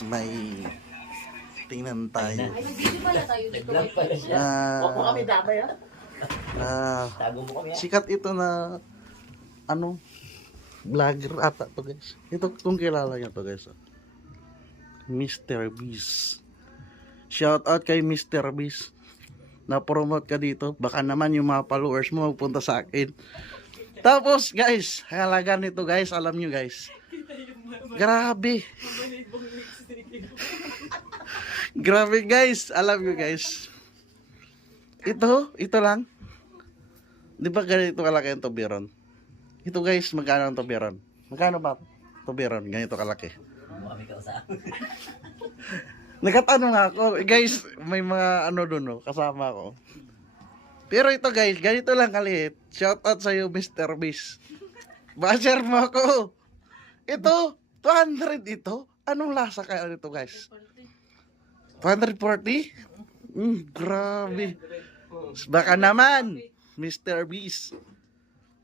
guys, may tingnan tayo. Nag-vlog pala siya. Huwag mo kami damay ha. Tago mo kami ha. Sikat ito na vlogger ata to guys. Ito kung kilala niyo to guys. Mr. Beast. Shout out kay Mr. Beast. Na-promote ka dito. Baka naman yung mga followers mo magpunta sa akin. Tapos guys, halaga nito guys, alam nyo guys. Grabe. Grabe guys, alam nyo guys. Ito lang. Di ba ganito kalaki ang tubiron? Ito guys, magkano ang tubiron? Magkano ba tubiron? Ganito kalaki. Kami ka sa Nagkatanong ako, guys, may mga doon, kasama ko. Pero ito guys, ganito lang kaliit. Shout out sa iyo, Mr. Beast. Basher mo ako. Ito, 200 ito. Anong lasa kaya nito guys? 240? Grabe. Baka naman, Mr. Beast.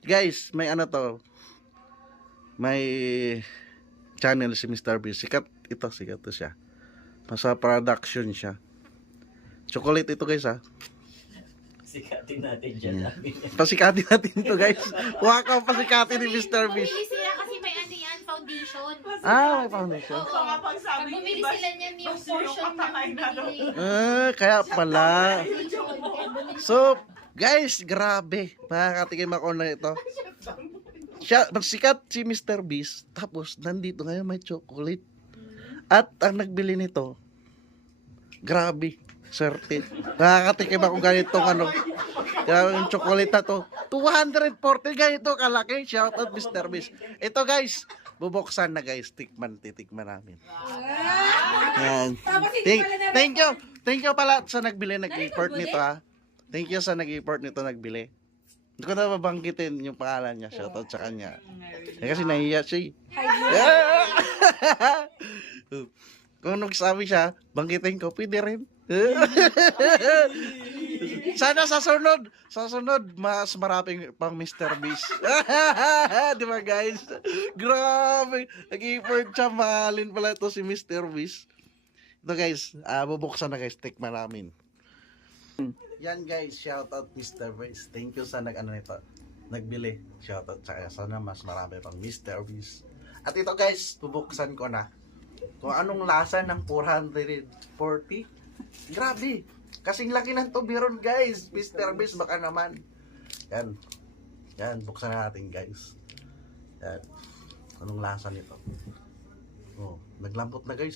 Guys, may may channel si Mr. Beast. Sikat to siya. Masa production siya. Chocolate ito guys ha. Sikatin natin dyan. Pasikatin natin to guys. Waka pasikatin ni Mr. Beast. Bumili sila kasi may yan, foundation. May foundation. Oo. Pag bumili sila niyan, yung portion na binili. Kaya pala. So, guys, grabe. Makakatikim ako na ito. Sikat si Mr. Beast. Tapos, nandito ngayon may chocolate. At ang nagbili nito, grabe, swerte. Nakakatikim ako ganitong grabe yung chocolate na to. 240 ganito kalaki. Shout out Mr. Beast. Ito guys, bubuksan na guys. Titikman namin. Yan. Thank you pala sa nagbili, nag-report nito ha. Thank you sa nag-report nito, nagbili. Hindi ko na mabanggitin yung pangalan niya. Shout out sa kanya. Kasi nahiya siya. Kung nagsabi siya, banggitin ko, pwede rin. Sana sa sunod, mas maraming pang Mr. Beast. Di ba guys? Grabe. Nag-effort siya, mahalin pala ito si Mr. Beast. Ito guys, bubuksan na guys, tikman namin. Yan guys, shout out Mr. Beast. Thank you sa nagbili. Shout out sa kaya. Sana mas marami pang Mr. Beast. At ito guys, bubuksan ko na. Kung anong lasa ng 440. Grabe. Kasing laki ng tubiron guys. Mr. Beast baka naman. Yan. Yan, buksan na natin guys. Yan. Anong lasa nito? Oh, naglambot na guys.